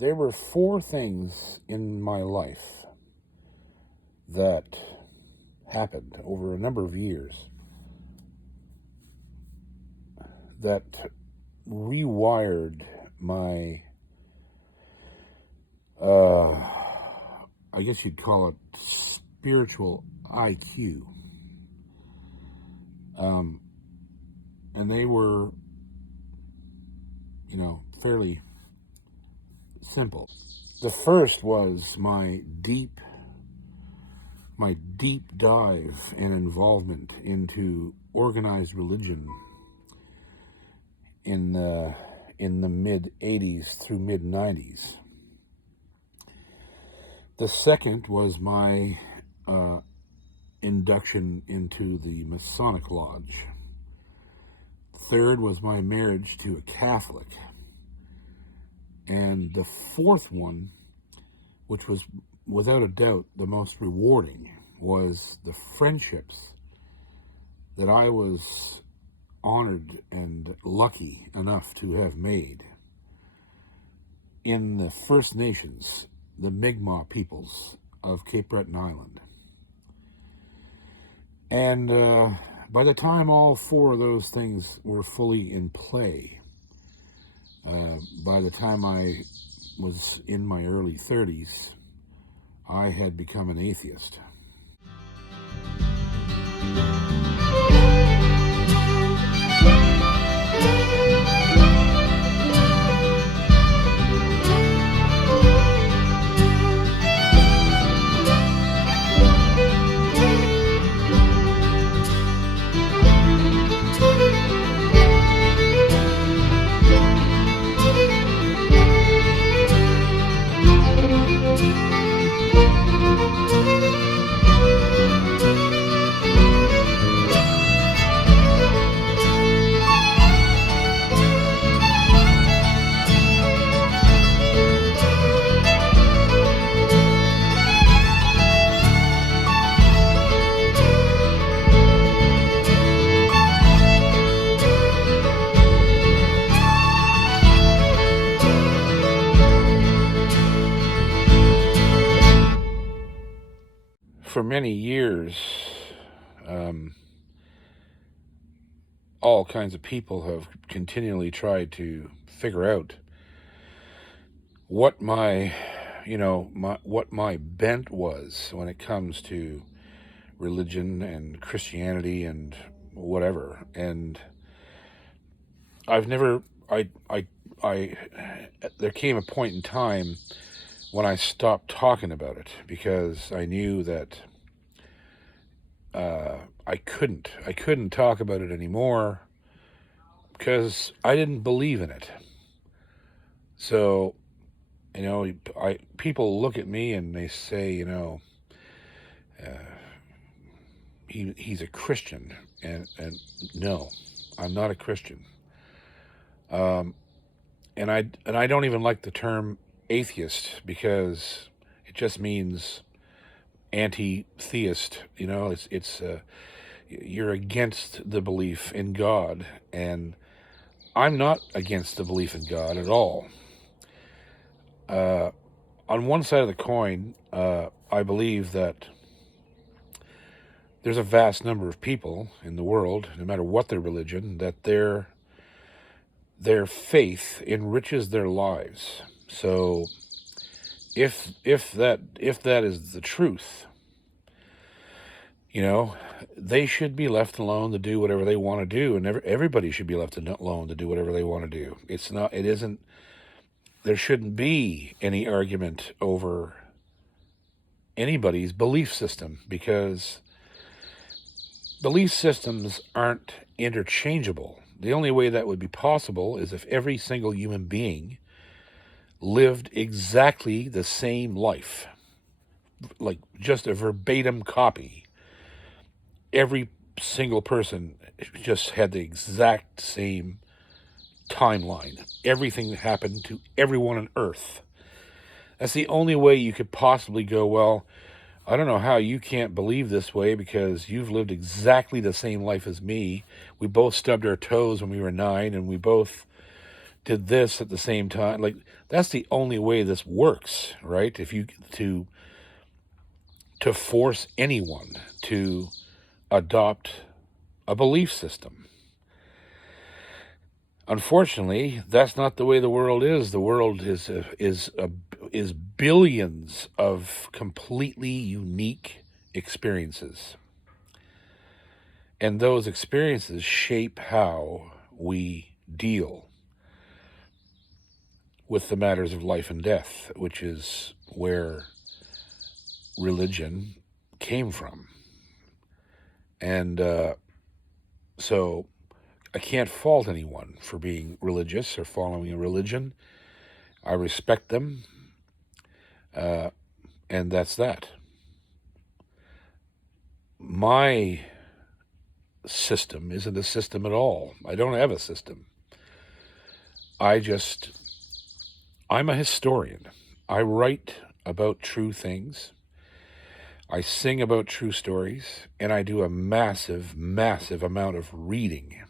There were four things in my life that happened over a number of years that rewired my, I guess you'd call it spiritual IQ. And they were, fairly simple. The first was my deep dive and involvement into organized religion in the mid 80s through mid 90s. The second was my induction into the Masonic Lodge. Third was my marriage to a Catholic. And the fourth one, which was without a doubt the most rewarding, was the friendships that I was honored and lucky enough to have made in the First Nations, the Mi'kmaq peoples of Cape Breton Island. And by the time all four of those things were fully in play, by the time I was in my early 30s, I had become an atheist. For many years, all kinds of people have continually tried to figure out what my bent was when it comes to religion and Christianity and whatever. And there came a point in time when I stopped talking about it because I knew that I couldn't talk about it anymore because I didn't believe in it. So, people look at me and they say, he's a Christian, and no, I'm not a Christian. And I don't even like the term atheist because it just means anti-theist. It's you're against the belief in God, and I'm not against the belief in God at all. On one side of the coin, I believe that there's a vast number of people in the world, no matter what their religion, that their faith enriches their lives. So if that is the truth, they should be left alone to do whatever they want to do, and everybody should be left alone to do whatever they want to do. There shouldn't be any argument over anybody's belief system, because belief systems aren't interchangeable. The only way that would be possible is if every single human being lived exactly the same life, like just a verbatim copy. Every single person just had the exact same timeline. Everything that happened to everyone on Earth. That's the only way you could possibly go, well, I don't know how you can't believe this way because you've lived exactly the same life as me. We both stubbed our toes when we were 9, and we both did this at the same time. Like, that's the only way this works, right? If you to force anyone to adopt a belief system. Unfortunately, that's not the way the world is. The world is billions of completely unique experiences. And those experiences shape how we deal with the matters of life and death, which is where religion came from. And so I can't fault anyone for being religious or following a religion. I respect them, and that's that. My system isn't a system at all. I don't have a system. I'm a historian. I write about true things. I sing about true stories, and I do a massive, massive amount of reading.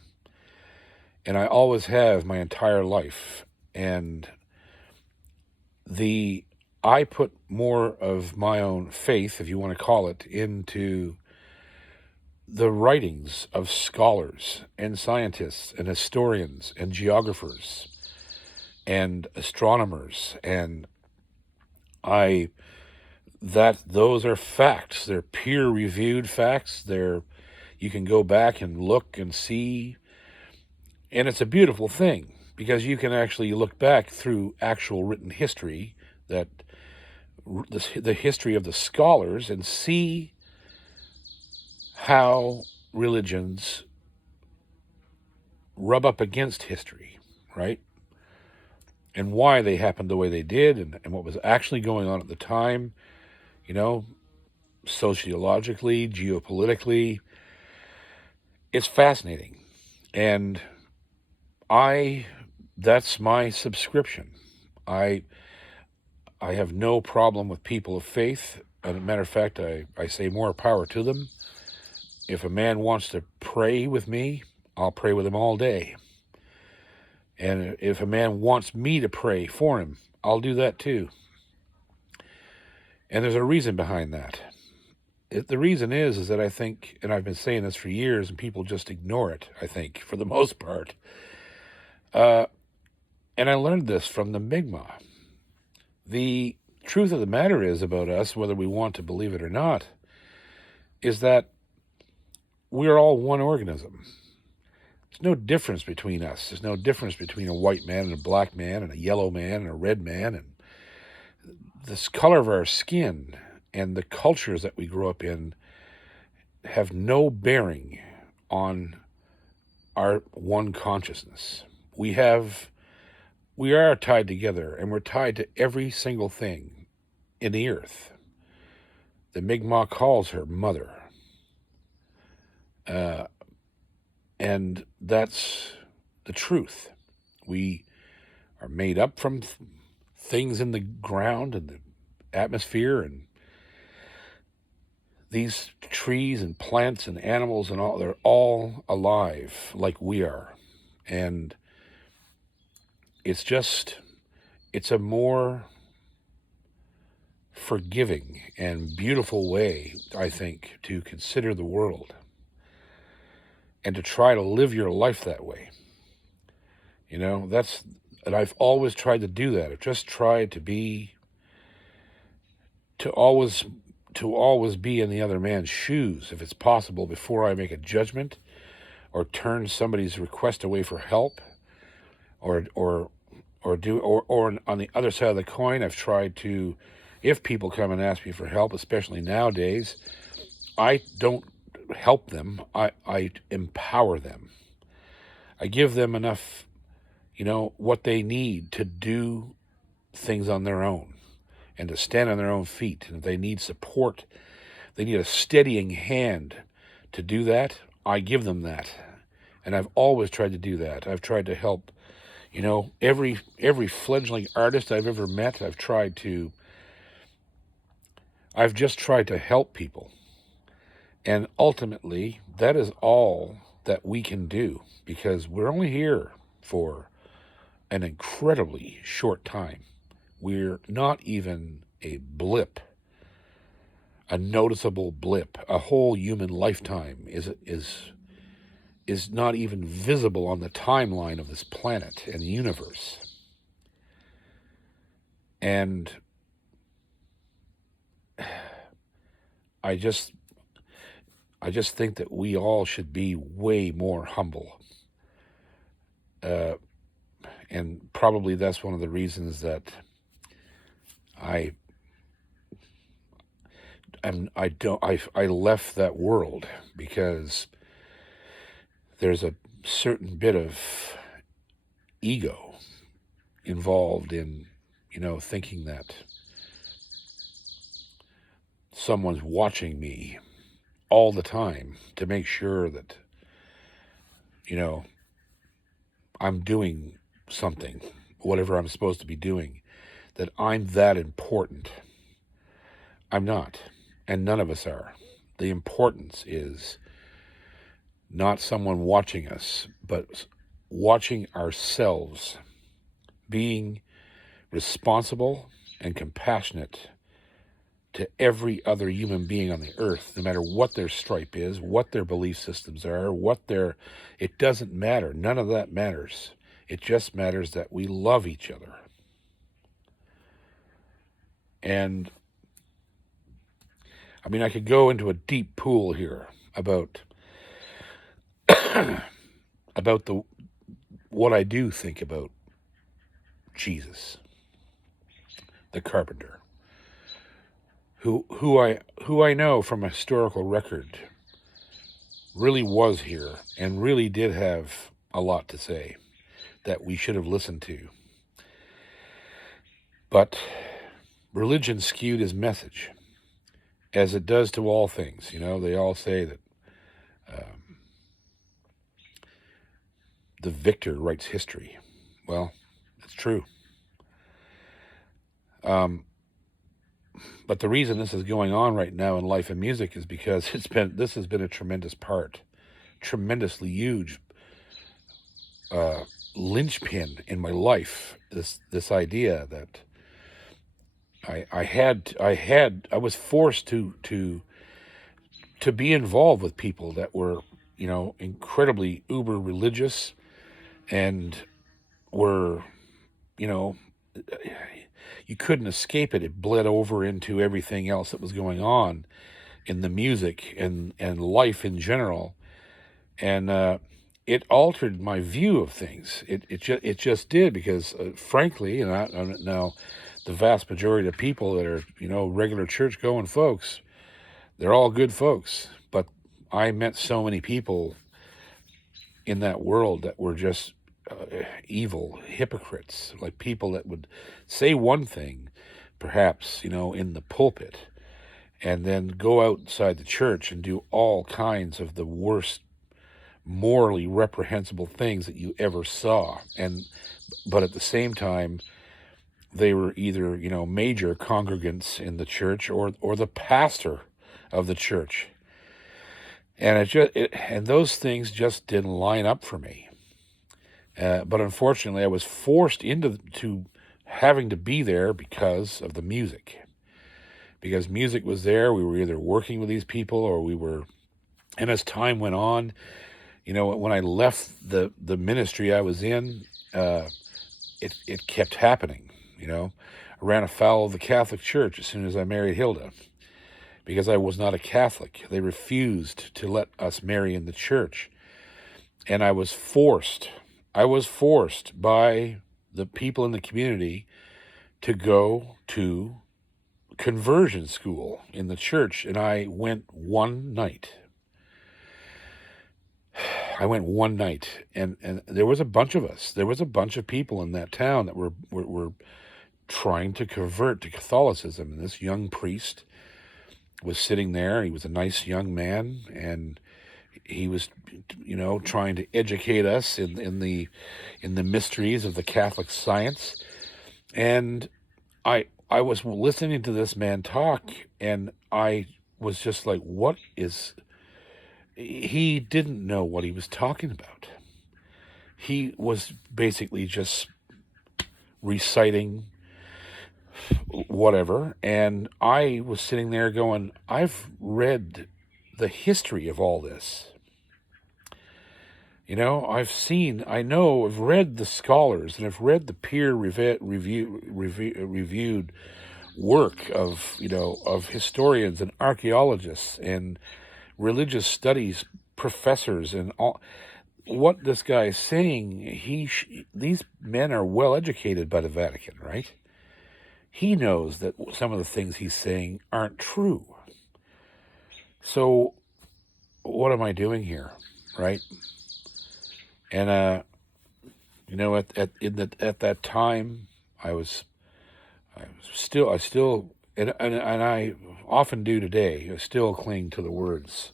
And I always have my entire life. And I put more of my own faith, if you want to call it, into the writings of scholars and scientists and historians and geographers and astronomers, and those are facts. They're peer-reviewed facts. You can go back and look and see, and it's a beautiful thing because you can actually look back through actual written history, that the history of the scholars, and see how religions rub up against history, right? And why they happened the way they did, and what was actually going on at the time, sociologically, geopolitically. It's fascinating. And that's my subscription. I have no problem with people of faith. As a matter of fact, I say more power to them. If a man wants to pray with me, I'll pray with him all day. And if a man wants me to pray for him, I'll do that too. And there's a reason behind that. The reason is that I think, and I've been saying this for years, and people just ignore it, I think, for the most part. And I learned this from the Mi'kmaq. The truth of the matter is about us, whether we want to believe it or not, is that we're all one organism. There's no difference between us. There's no difference between a white man and a black man and a yellow man and a red man. And this color of our skin and the cultures that we grow up in have no bearing on our one consciousness. We are tied together, and we're tied to every single thing in the earth. The Mi'kmaq calls her mother. And that's the truth. We are made up from things in the ground and the atmosphere, and these trees and plants and animals and all, they're all alive like we are. And it's a more forgiving and beautiful way, I think, to consider the world and to try to live your life that way. And I've always tried to do that. I've just tried to always be in the other man's shoes, if it's possible, before I make a judgment or turn somebody's request away for help, or on the other side of the coin, I've tried to, if people come and ask me for help, especially nowadays, I don't help them. I empower them. I give them enough, what they need to do things on their own and to stand on their own feet. And if they need support, they need a steadying hand to do that, I give them that. And I've always tried to do that. I've tried to help, every fledgling artist I've ever met, I've just tried to help people. And ultimately, that is all that we can do, because we're only here for an incredibly short time. We're not even a blip, a noticeable blip. A whole human lifetime is not even visible on the timeline of this planet and universe. And I just think that we all should be way more humble. And probably that's one of the reasons that I left that world, because there's a certain bit of ego involved in, thinking that someone's watching me all the time to make sure that, I'm doing something, whatever I'm supposed to be doing, that I'm that important. I'm not, and none of us are. The importance is not someone watching us, but watching ourselves, being responsible and compassionate to every other human being on the earth, no matter what their stripe is, what their belief systems are, it doesn't matter. None of that matters. It just matters that we love each other. And I mean, I could go into a deep pool here about what I do think about Jesus, the carpenter, who I know from a historical record really was here and really did have a lot to say that we should have listened to. But religion skewed his message, as it does to all things. They all say that the victor writes history. Well, it's true. But the reason this is going on right now in life and music is because this has been a tremendously huge linchpin in my life. This idea that I was forced to be involved with people that were, incredibly uber religious and were, you couldn't escape it. It bled over into everything else that was going on in the music and life in general. And it altered my view of things. It just did, because frankly, and now the vast majority of people that are, regular church going folks, they're all good folks. But I met so many people in that world that were just evil hypocrites, like people that would say one thing, perhaps, in the pulpit, and then go outside the church and do all kinds of the worst morally reprehensible things that you ever saw. But at the same time, they were either, major congregants in the church or the pastor of the church. And and those things just didn't line up for me. But unfortunately, I was forced into having to be there because of the music. Because music was there, we were either working with these people or we were. And as time went on, when I left the ministry I was in, it kept happening. I ran afoul of the Catholic Church as soon as I married Hilda, because I was not a Catholic. They refused to let us marry in the church, and I was forced by the people in the community to go to conversion school in the church. And I went one night. And there was a bunch of us. There was a bunch of people in that town that were trying to convert to Catholicism. And this young priest was sitting there. He was a nice young man, and he was, trying to educate us in the mysteries of the Catholic science. And I was listening to this man talk, and I was just like, he didn't know what he was talking about. He was basically just reciting whatever. And I was sitting there going, I've read the history of all this. I've read the scholars and I've read the reviewed work of, of historians and archaeologists and religious studies professors and all. What this guy is saying, these men are well educated by the Vatican, right? He knows that some of the things he's saying aren't true. So what am I doing here, right? And at that time, I still, and I often do today. I still cling to the words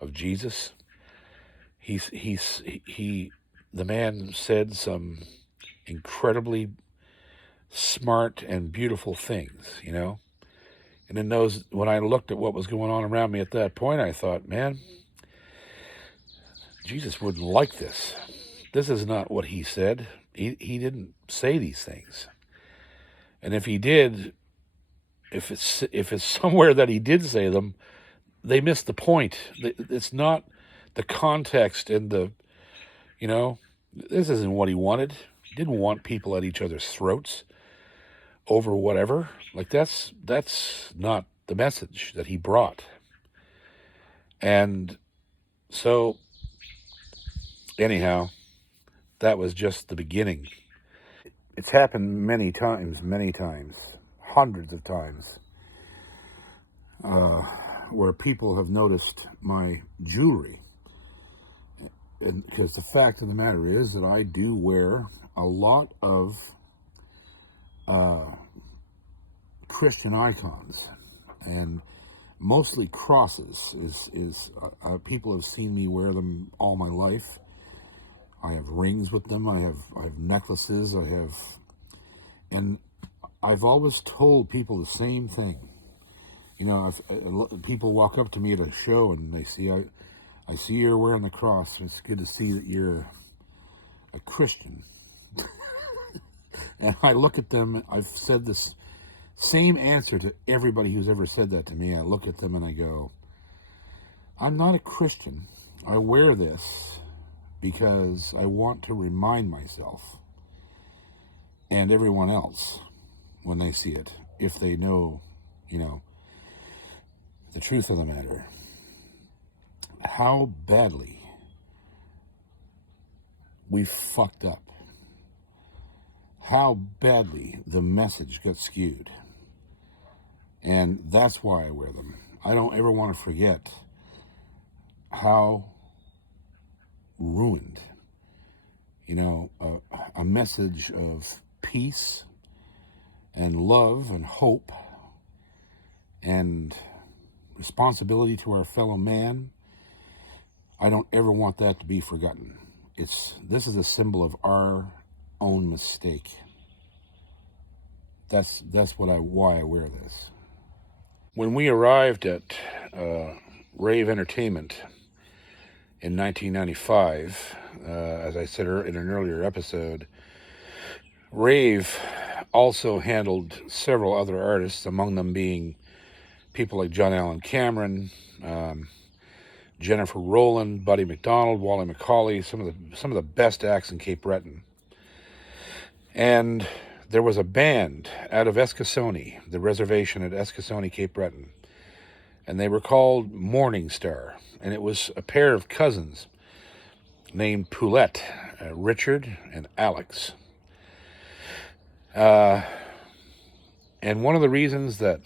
of Jesus. The man said some incredibly smart and beautiful things, And in when I looked at what was going on around me at that point, I thought, man, Jesus wouldn't like this. This is not what he said. He didn't say these things. And if he did, if it's somewhere that he did say them, they missed the point. It's not the context and this isn't what he wanted. He didn't want people at each other's throats over whatever. Like that's not the message that he brought. And so anyhow, that was just the beginning. It's happened many times, hundreds of times, where people have noticed my jewelry. And because the fact of the matter is that I do wear a lot of Christian icons, and mostly crosses. People have seen me wear them all my life. I have rings with them. I have necklaces. And I've always told people the same thing. People walk up to me at a show and they see I see you're wearing the cross. It's good to see that you're a Christian. And I look at them. I've said this same answer to everybody who's ever said that to me. I look at them and I go, I'm not a Christian. I wear this because I want to remind myself and everyone else when they see it, if they know, the truth of the matter, how badly we fucked up, how badly the message got skewed. And that's why I wear them. I don't ever want to forget how ruined, a message of peace and love and hope and responsibility to our fellow man. I don't ever want that to be forgotten. This is a symbol of our own mistake. That's why I wear this. When we arrived at Rave Entertainment in 1995, as I said in an earlier episode, Rave also handled several other artists, among them being people like John Allen Cameron, Jennifer Rowland, Buddy McDonald, Wally McCauley, some of the best acts in Cape Breton. And there was a band out of Eskasoni, the reservation at Eskasoni, Cape Breton, and they were called Morning Star, and it was a pair of cousins named Poulette, Richard and Alex. And one of the reasons that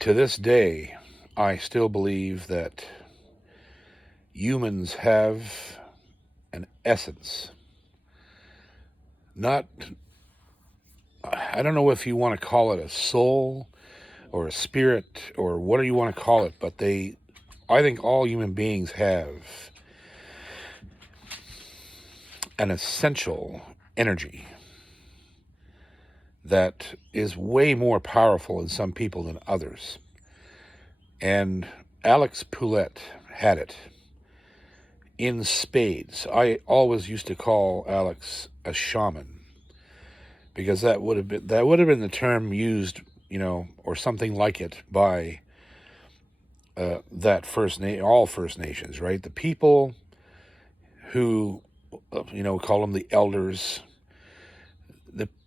to this day I still believe that humans have an essence. I don't know if you want to call it a soul or a spirit or what do you want to call it, but I think all human beings have an essential energy that is way more powerful in some people than others. And Alex Poulette had it in spades. I always used to call Alex a shaman, because that would have been the term used, or something like it by that all First Nations, right? The people who, call them the elders,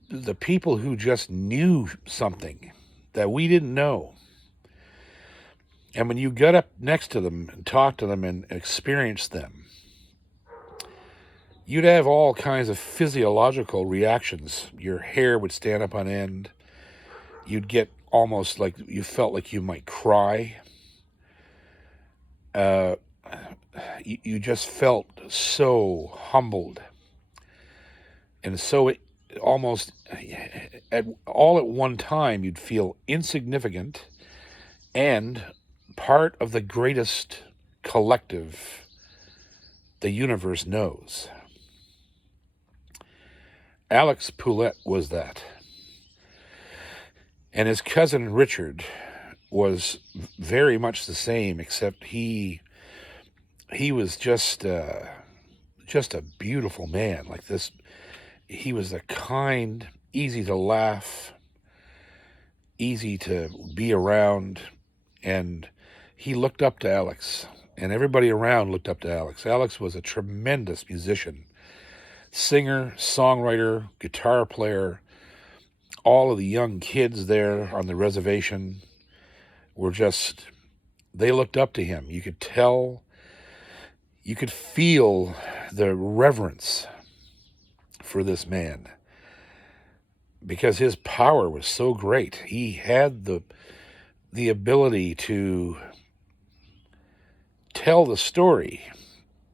the people who just knew something that we didn't know. And when you got up next to them and talked to them and experienced them, you'd have all kinds of physiological reactions. Your hair would stand up on end. You'd get almost like you felt like you might cry. You just felt so humbled and so almost all at one time. You'd feel insignificant and part of the greatest collective the universe knows. Alex Poulet was that. And his cousin Richard was very much the same, except he was just a beautiful man. Like this, he was a kind, easy to laugh, easy to be around, and he looked up to Alex, and everybody around looked up to Alex. Alex was a tremendous musician, singer, songwriter, guitar player. All of the young kids there on the reservation were they looked up to him. You could tell, you could feel the reverence for this man because his power was so great. He had the ability to tell the story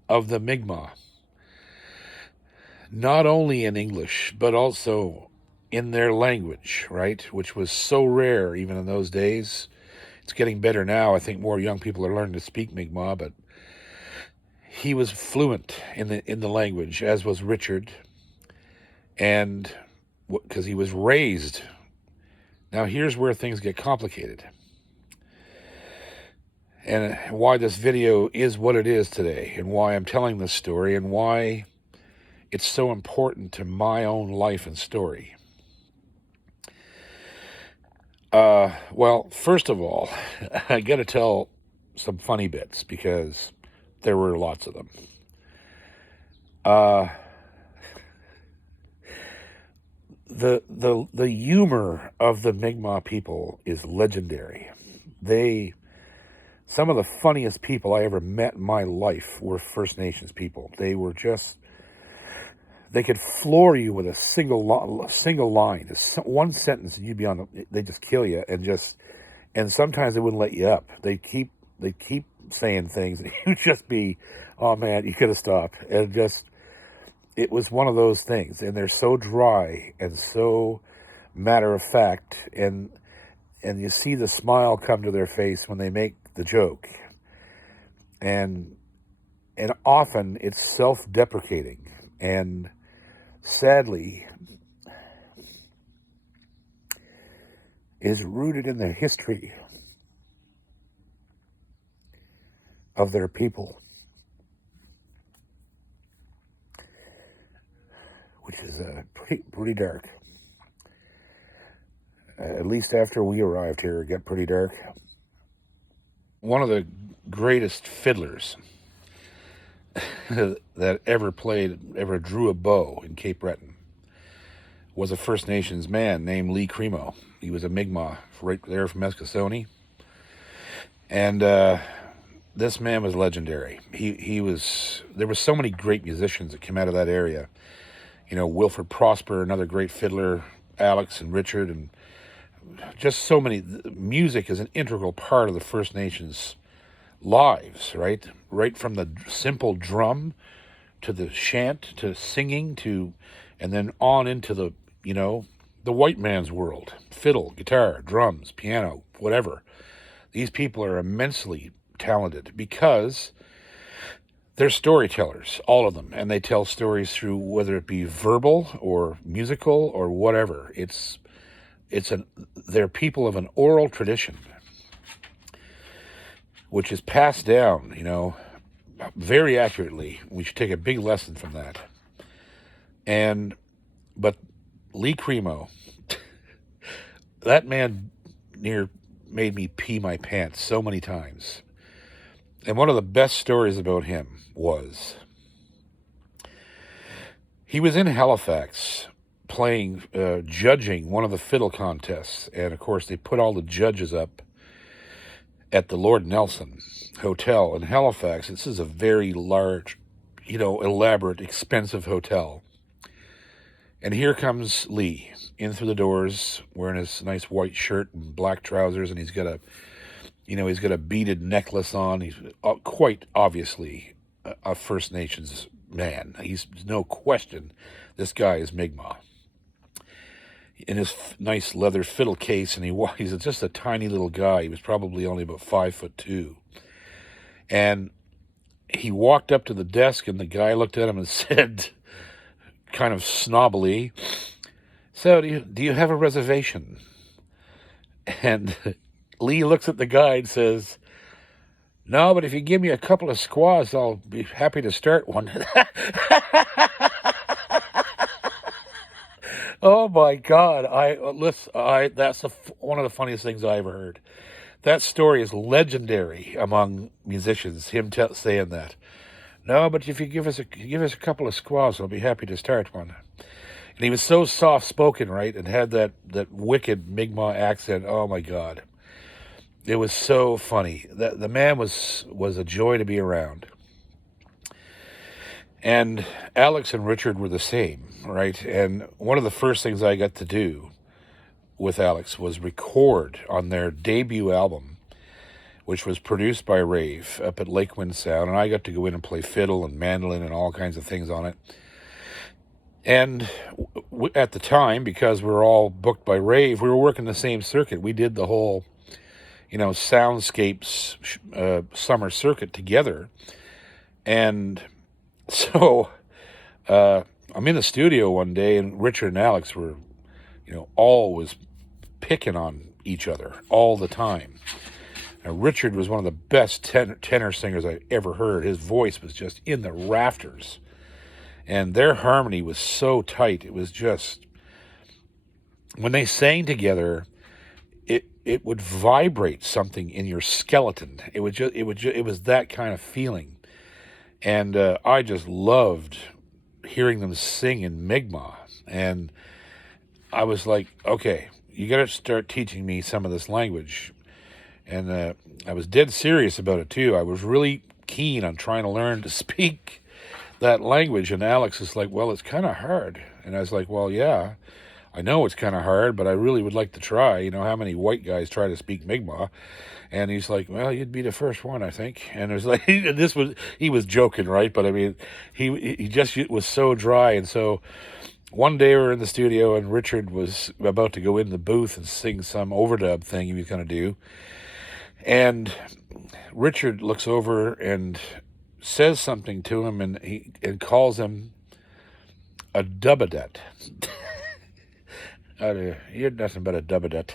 of the Mi'kmaq, not only in English, but also in their language, right? Which was so rare even in those days. It's getting better now. I think more young people are learning to speak Mi'kmaq, but he was fluent in the language, as was Richard, and because he was raised. Now here's where things get complicated, and why this video is what it is today, and why I'm telling this story, and why it's so important to my own life and story. Well, first of all, I got to tell some funny bits because there were lots of them. The humor of the Mi'kmaq people is legendary. Some of the funniest people I ever met in my life were First Nations people. They could floor you with a single line, one sentence, and you'd be they just kill you, and sometimes they wouldn't let you up. They'd keep saying things, and you'd just be, oh man, you could have stopped. And it was one of those things, and they're so dry and so matter of fact, and you see the smile come to their face when they make the joke, and often it's self-deprecating, and sadly is rooted in the history of their people, which is pretty dark. At least after we arrived here, it got pretty dark. One of the greatest fiddlers that ever drew a bow in Cape Breton was a First Nations man named Lee Cremo. He was a Mi'kmaq right there from Eskasoni, and this man was legendary. There were so many great musicians that came out of that area. Wilfred Prosper, another great fiddler, Alex and Richard, and just so many. Music is an integral part of the First Nations lives, right? Right from the simple drum to the chant to singing and then on into the white man's world. Fiddle, guitar, drums, piano, whatever. These people are immensely talented because they're storytellers, all of them, and they tell stories through whether it be verbal or musical or whatever. They're people of an oral tradition, which is passed down, very accurately. We should take a big lesson from that. But Lee Cremo, that man near made me pee my pants so many times. And one of the best stories about him was he was in Halifax playing, judging one of the fiddle contests. And of course, they put all the judges up at the Lord Nelson Hotel in Halifax. This is a very large, elaborate, expensive hotel. And here comes Lee in through the doors, wearing his nice white shirt and black trousers, and he's got a beaded necklace on. He's quite obviously a First Nations man. He's no question. This guy is Mi'kmaq. In his nice leather fiddle case, and he's just a tiny little guy. He was probably only about 5'2", and he walked up to the desk, and the guy looked at him and said, kind of snobbily, "So, do you have a reservation?" And Lee looks at the guy and says, "No, but if you give me a couple of squaws, I'll be happy to start one." Oh my God! That's one of the funniest things I ever heard. That story is legendary among musicians. Him saying that. "No, but if you give us a couple of squaws, I'll be happy to start one." And he was so soft spoken, right, and had that wicked Mi'kmaq accent. Oh my God! It was so funny. The man was a joy to be around. And Alex and Richard were the same, right? And one of the first things I got to do with Alex was record on their debut album, which was produced by Rave up at Lake Wind Sound. And I got to go in and play fiddle and mandolin and all kinds of things on it. And at the time, because we were all booked by Rave, we were working the same circuit. We did the whole, Soundscapes summer circuit together. And so I'm in the studio one day, and Richard and Alex were, always picking on each other all the time. Now, Richard was one of the best tenor singers I ever heard. His voice was just in the rafters. And their harmony was so tight. It was just, when they sang together, it would vibrate something in your skeleton. It was that kind of feeling. And I just loved hearing them sing in Mi'kmaq. And I was like, okay, you got to start teaching me some of this language. And I was dead serious about it, too. I was really keen on trying to learn to speak that language. And Alex is like, "Well, it's kind of hard." And I was like, "Well, yeah, I know it's kind of hard, but I really would like to try. How many white guys try to speak Mi'kmaq?" And he's like, "Well, you'd be the first one, I think." And it was like, he was joking, right? But I mean, he just was so dry. And so one day we were in the studio, and Richard was about to go in the booth and sing some overdub thing he was going to do. And Richard looks over and says something to him, and calls him a dubadet. "You're nothing but a dubadet."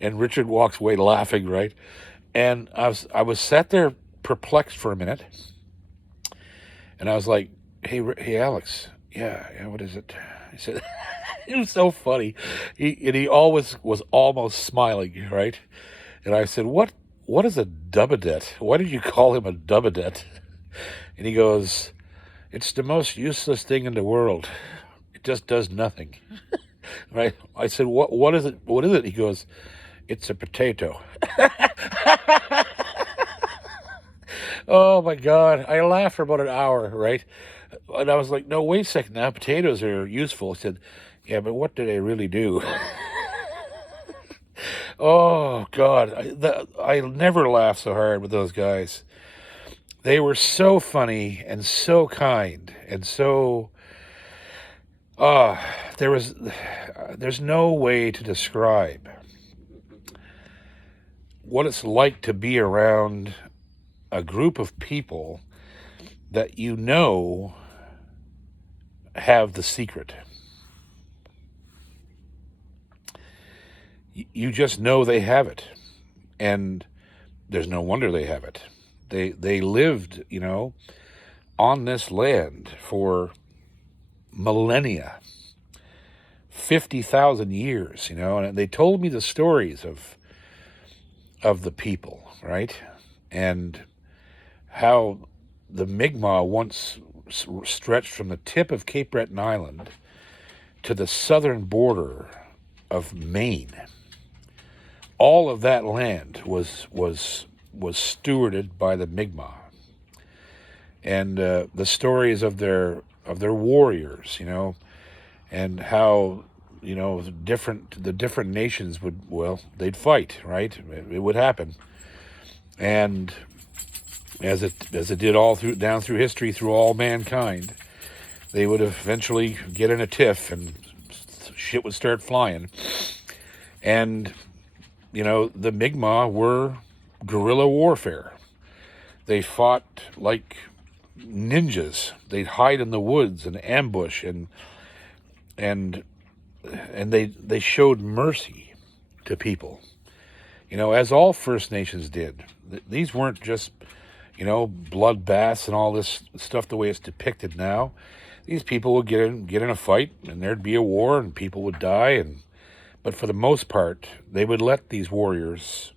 And Richard walks away laughing, right? And I was sat there perplexed for a minute, and I was like, "Hey, Alex, yeah, what is it?" He said, it was so funny. He always was almost smiling, right? And I said, "What is a dubadet? Why did you call him a dubadet?" And he goes, "It's the most useless thing in the world. It just does nothing." Right? I said, "What is it? What is it?" He goes, "It's a potato." Oh my God. I laughed for about an hour, right? And I was like, "No, wait a second now. Potatoes are useful." He said, "Yeah, but what do they really do?" Oh God. I never laughed so hard with those guys. They were so funny and so kind and so, there's no way to describe what it's like to be around a group of people that have the secret. You just know they have it, and there's no wonder they have it. They lived, on this land for millennia, 50,000 years, and they told me the stories of the people, right? And how the Mi'kmaq once stretched from the tip of Cape Breton Island to the southern border of Maine. All of that land was stewarded by the Mi'kmaq, and the stories of their warriors, and how the different nations they'd fight, right? It would happen, and as it did all down through history, through all mankind, they would eventually get in a tiff and shit would start flying. And the Mi'kmaq were guerrilla warfare. They fought like ninjas. They'd hide in the woods and ambush, and they showed mercy to people, as all First Nations did. These weren't just bloodbaths and all this stuff the way it's depicted now. These people would get in a fight, and there'd be a war, and people would die, but for the most part, they would let these warriors,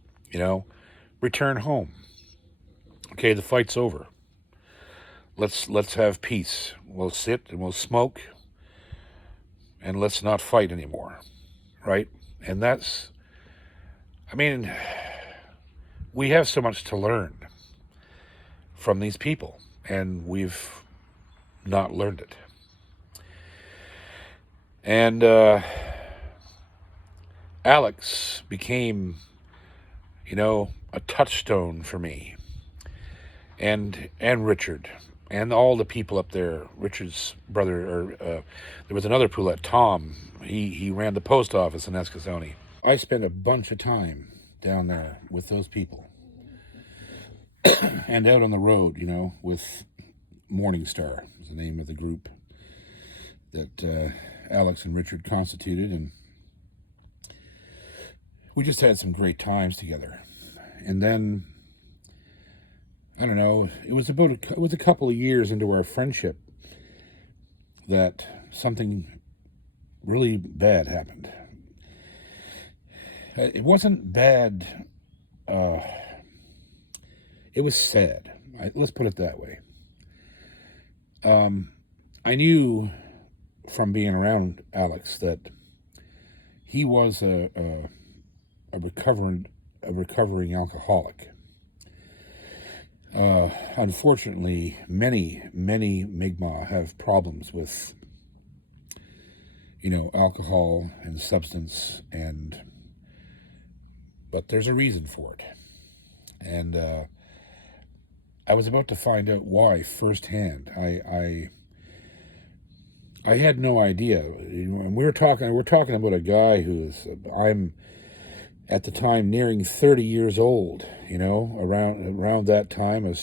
return home. Okay, the fight's over. Let's have peace. We'll sit and we'll smoke, and let's not fight anymore, right? And we have so much to learn from these people, and we've not learned it. And Alex became, a touchstone for me, and Richard, and all the people up there. Richard's brother, there was another Poulet, Tom. He ran the post office in Eskasoni. I spent a bunch of time down there with those people, and out on the road, with Morningstar is the name of the group that Alex and Richard constituted, and we just had some great times together. And then, I don't know, it was a couple of years into our friendship that something really bad happened. It wasn't bad. It was sad. Let's put it that way. I knew from being around Alex that he was a recovering alcoholic. Unfortunately, many Mi'kmaq have problems with, alcohol and substance, but there's a reason for it. And I was about to find out why firsthand. I had no idea. And we're talking about a guy I'm at the time nearing 30 years old, around that time,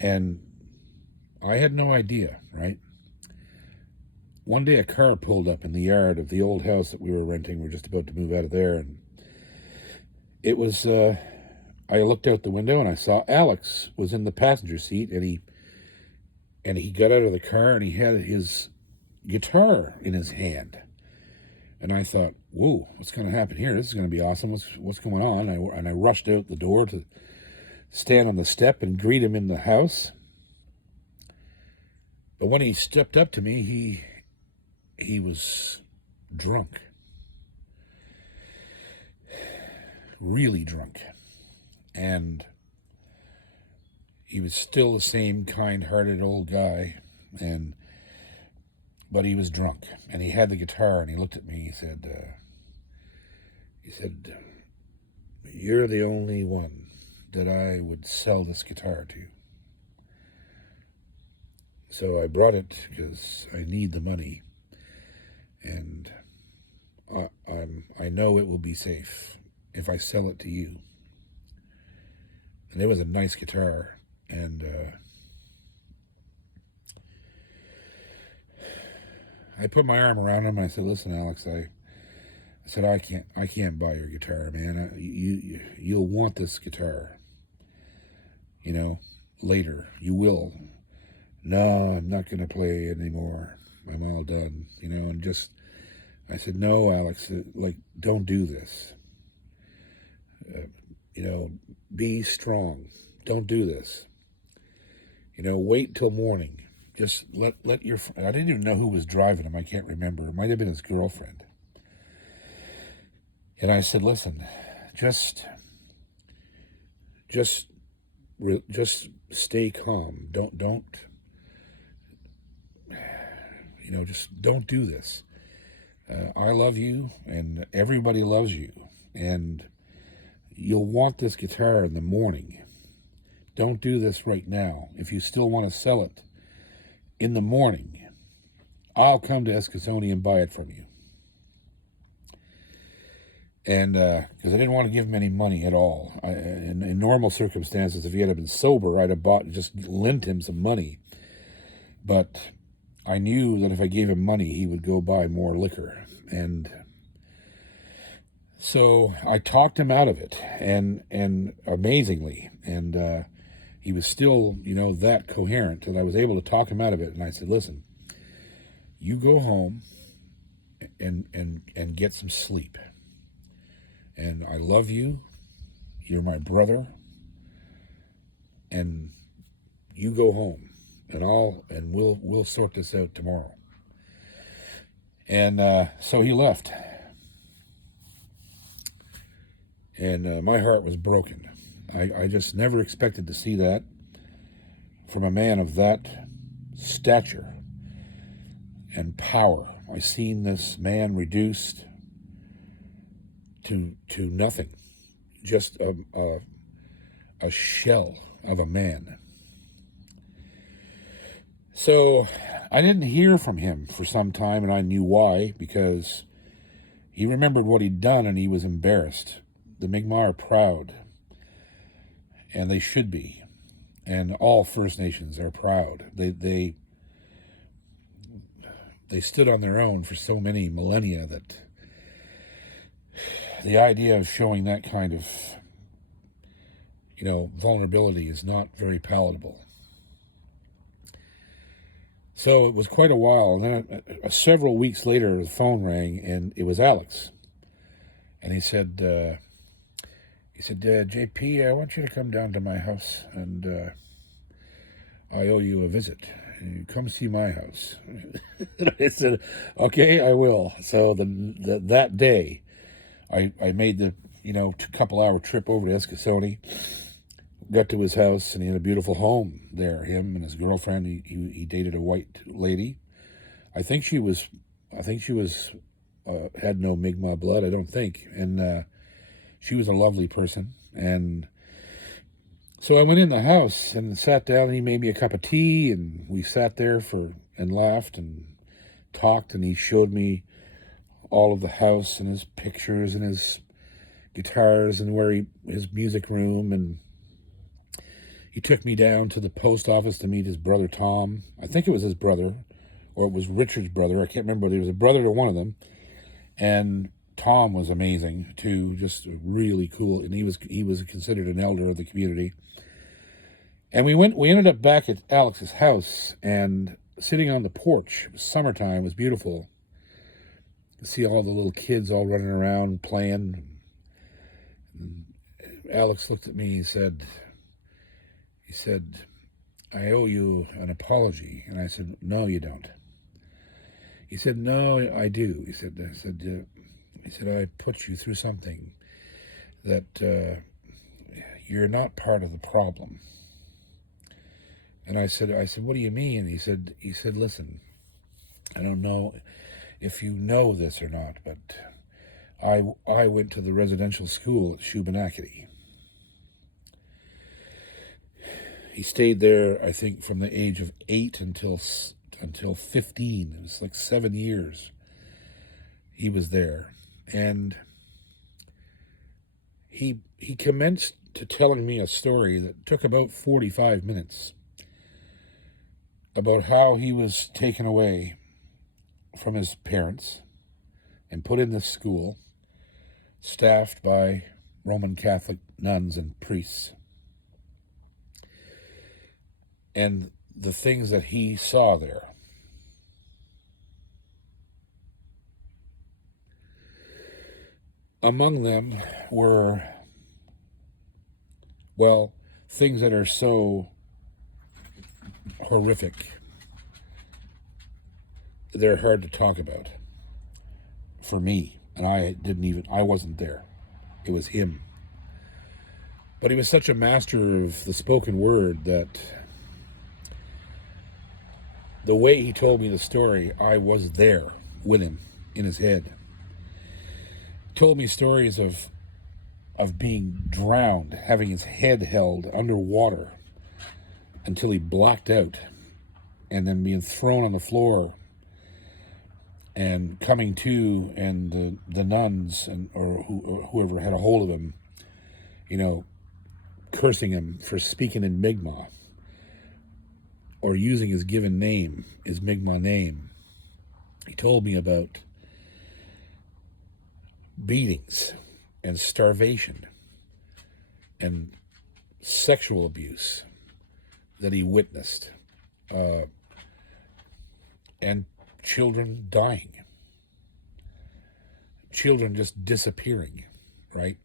and I had no idea, right? One day a car pulled up in the yard of the old house that we were renting. We're just about to move out of there, and it was, I looked out the window and I saw Alex was in the passenger seat, and he got out of the car and he had his guitar in his hand. And I thought, whoa, what's going to happen here? This is going to be awesome. What's going on? And I rushed out the door to stand on the step and greet him in the house. But when he stepped up to me, he was drunk. Really drunk. And he was still the same kind-hearted old guy, but he was drunk, and he had the guitar, and he looked at me. He said, "You're the only one that I would sell this guitar to." So I brought it because I need the money, and I know it will be safe if I sell it to you. And it was a nice guitar, and I put my arm around him and I said, "Listen, Alex, I said I can't buy your guitar, man. You'll want this guitar, later. You will. No, I'm not going to play anymore. I'm all done, and just, I said, no, Alex, like, don't do this. Be strong. Don't do this. Wait till morning. Just let your, I didn't even know who was driving him. I can't remember. It might have been his girlfriend. And I said, listen, just stay calm. Don't, just don't do this. I love you, and everybody loves you, and you'll want this guitar in the morning. Don't do this right now. If you still want to sell it in the morning, I'll come to Eskasoni and buy it from you. And because I didn't want to give him any money at all. In normal circumstances, if he had been sober, I'd have just lent him some money. But I knew that if I gave him money, he would go buy more liquor. And so I talked him out of it, and amazingly, and he was still, that coherent, that I was able to talk him out of it. And I said, listen, you go home and get some sleep. And I love you. You're my brother. And you go home, and we'll sort this out tomorrow. And so he left. And my heart was broken. I just never expected to see that from a man of that stature and power. I seen this man reduced to nothing, just a shell of a man. So I didn't hear from him for some time, and I knew why, because he remembered what he'd done and he was embarrassed. The Mi'kmaq are proud, and they should be, and all First Nations are proud. They stood on their own for so many millennia that the idea of showing that kind of, vulnerability is not very palatable. So it was quite a while, and then several weeks later, the phone rang, and it was Alex. And he said, JP, I want you to come down to my house, and I owe you a visit. And you come see my house. I said, okay, I will. So that day, I made the, couple-hour trip over to Eskasoni, got to his house, and he had a beautiful home there. Him and his girlfriend. He dated a white lady. I think she was had no Mi'kmaq blood. I don't think, and she was a lovely person. And so I went in the house and sat down, and he made me a cup of tea, and we sat there and laughed and talked, and he showed me all of the house and his pictures and his guitars and his music room, and he took me down to the post office to meet his brother Tom. I think it was his brother, or it was Richard's brother. I can't remember. There was a brother to one of them, and Tom was amazing too, just really cool, and he was considered an elder of the community. And we ended up back at Alex's house and sitting on the porch. It was summertime. It was beautiful. See all the little kids all running around playing. And Alex looked at me. He said, I owe you an apology. And I said, no, you don't. He said, no, I do. He said, I put you through something that you're not part of the problem. And I said, what do you mean? He said, listen, I don't know if you know this or not, but I went to the residential school at Shubenacadie. He stayed there, I think, from the age of 8 until 15. It was like 7 years he was there. And he commenced to telling me a story that took about 45 minutes about how he was taken away from his parents and put in this school staffed by Roman Catholic nuns and priests. And the things that he saw there. Among them were, well, things that are so horrific, they're hard to talk about for me. And I wasn't there. It was him. But he was such a master of the spoken word that the way he told me the story, I was there with him in his head. He told me stories of being drowned, having his head held underwater until he blacked out, and then being thrown on the floor and coming to, and the nuns or whoever had a hold of him, cursing him for speaking in Mi'kmaq or using his given name, his Mi'kmaq name. He told me about beatings and starvation and sexual abuse that he witnessed, and children dying, children just disappearing, right?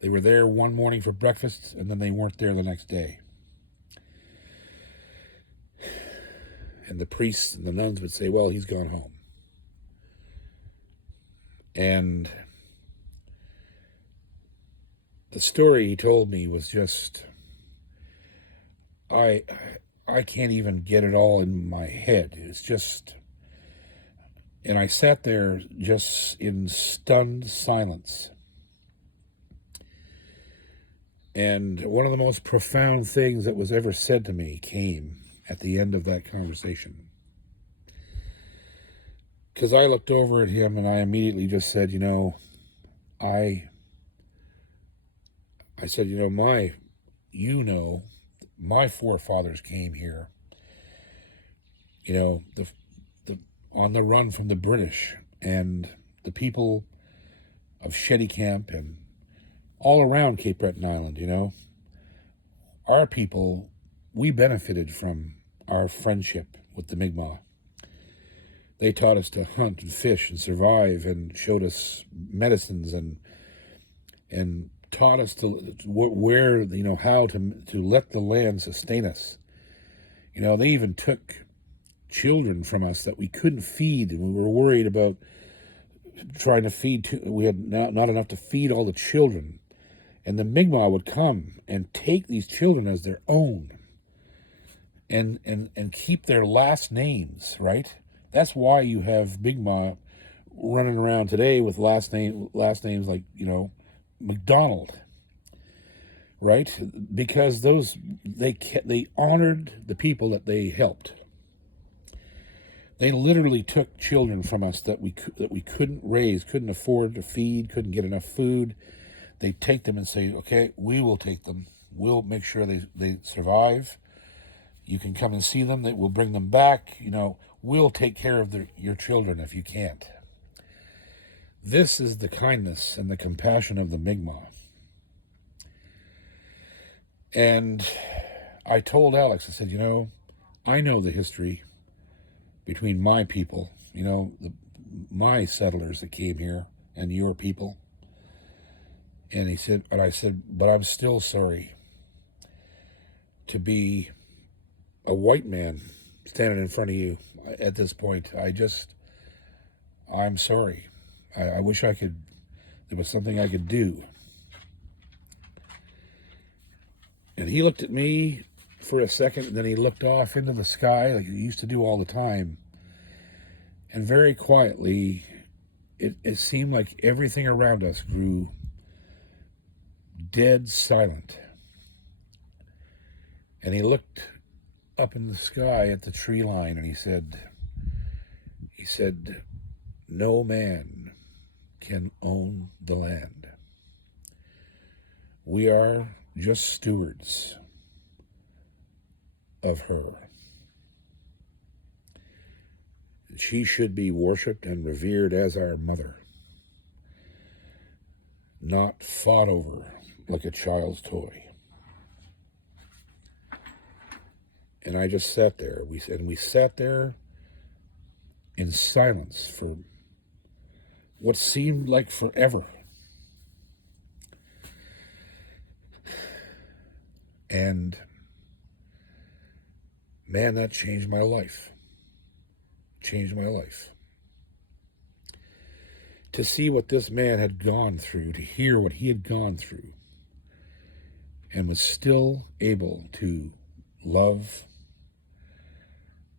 They were there one morning for breakfast, and then they weren't there the next day. And the priests and the nuns would say, well, he's gone home. And the story he told me was just, I can't even get it all in my head. It's just, and I sat there just in stunned silence. And one of the most profound things that was ever said to me came at the end of that conversation. Because I looked over at him and I immediately just said, I said, my forefathers came here, on the run from the British, and the people of Shetty Camp and all around Cape Breton Island, our people, we benefited from our friendship with the Mi'kmaq. They taught us to hunt and fish and survive, and showed us medicines and taught us to where, how to let the land sustain us. They even took children from us that we couldn't feed, and we were worried about trying to feed. We had not enough to feed all the children. And the Mi'kmaq would come and take these children as their own and keep their last names, right? That's why you have Mi'kmaq running around today with last names like, McDonald, right? Because they honored the people that they helped. They literally took children from us that we couldn't raise, couldn't afford to feed, couldn't get enough food. They take them and say, okay, we will take them. We'll make sure they survive. You can come and see them. We'll bring them back. We'll take care of your children if you can't. This is the kindness and the compassion of the Mi'kmaq. And I told Alex, I said, I know the history between my people, my settlers that came here and your people. And I said, but I'm still sorry to be a white man standing in front of you at this point. I'm sorry. I wish there was something I could do. And he looked at me for a second, and then he looked off into the sky like he used to do all the time. And very quietly, it seemed like everything around us grew dead silent. And he looked up in the sky at the tree line, and he said, no man can own the land. We are just stewards of her. She should be worshipped and revered as our mother, not fought over like a child's toy. And I just sat there. We sat there in silence for what seemed like forever. And man, that changed my life. Changed my life. To see what this man had gone through, to hear what he had gone through, and was still able to love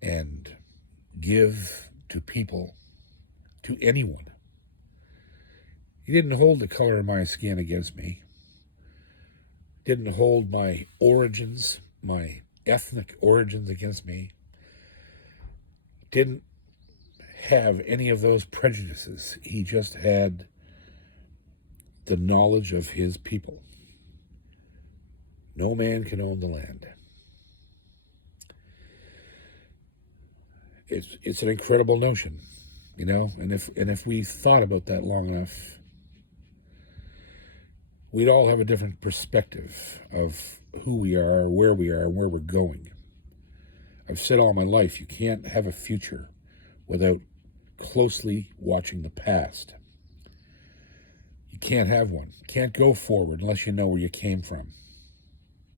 and give to people, to anyone. He didn't hold the color of my skin against me. Didn't hold my origins, my ethnic origins against me. Didn't have any of those prejudices. He just had the knowledge of his people. No man can own the land. It's an incredible notion, you know, and if we thought about that long enough, we'd all have a different perspective of who we are, where we are, and where we're going. I've said all my life, you can't have a future without closely watching the past. You can't have one. You can't go forward unless you know where you came from.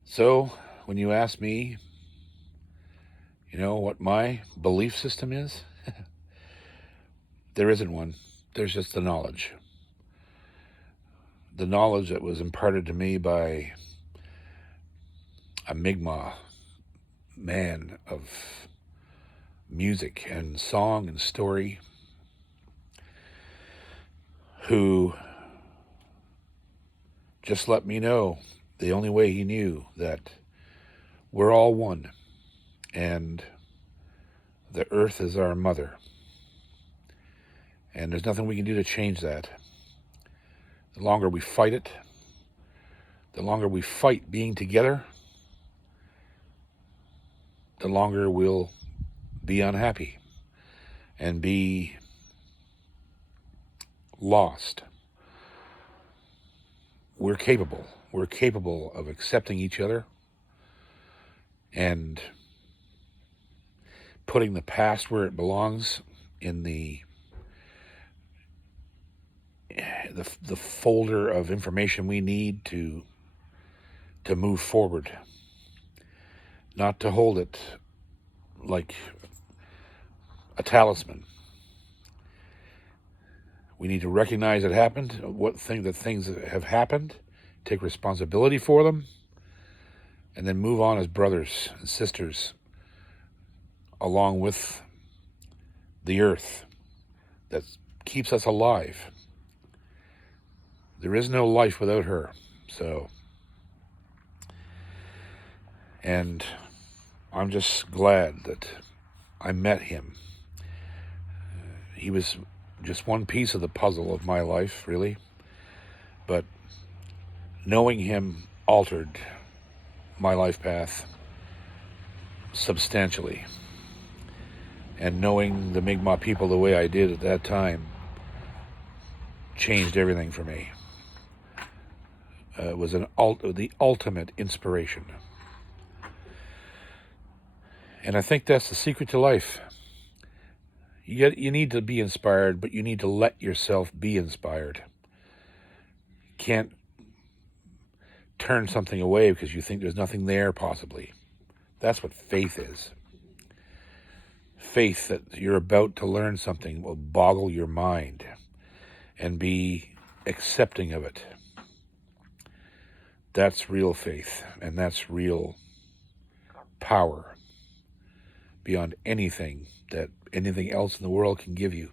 So, when you ask me, you know, what my belief system is, there isn't one. There's just the knowledge. The knowledge that was imparted to me by a Mi'kmaq man of music and song and story, who just let me know the only way he knew that we're all one, and the earth is our mother, and there's nothing we can do to change that. The longer we fight it, the longer we fight being together, the longer we'll be unhappy and be lost. We're capable. We're capable of accepting each other and putting the past where it belongs in the folder of information we need to move forward, not to hold it like a talisman. We need to recognize it happened, things that have happened, take responsibility for them, and then move on as brothers and sisters along with the earth that keeps us alive. There is no life without her. So, and I'm just glad that I met him. He was just one piece of the puzzle of my life, really. But knowing him altered my life path substantially. And knowing the Mi'kmaq people the way I did at that time changed everything for me. It was the ultimate inspiration. And I think that's the secret to life. You need to be inspired, but you need to let yourself be inspired. You can't turn something away because you think there's nothing there, possibly. That's what faith is. Faith that you're about to learn something will boggle your mind and be accepting of it. That's real faith, and that's real power beyond anything else in the world can give you.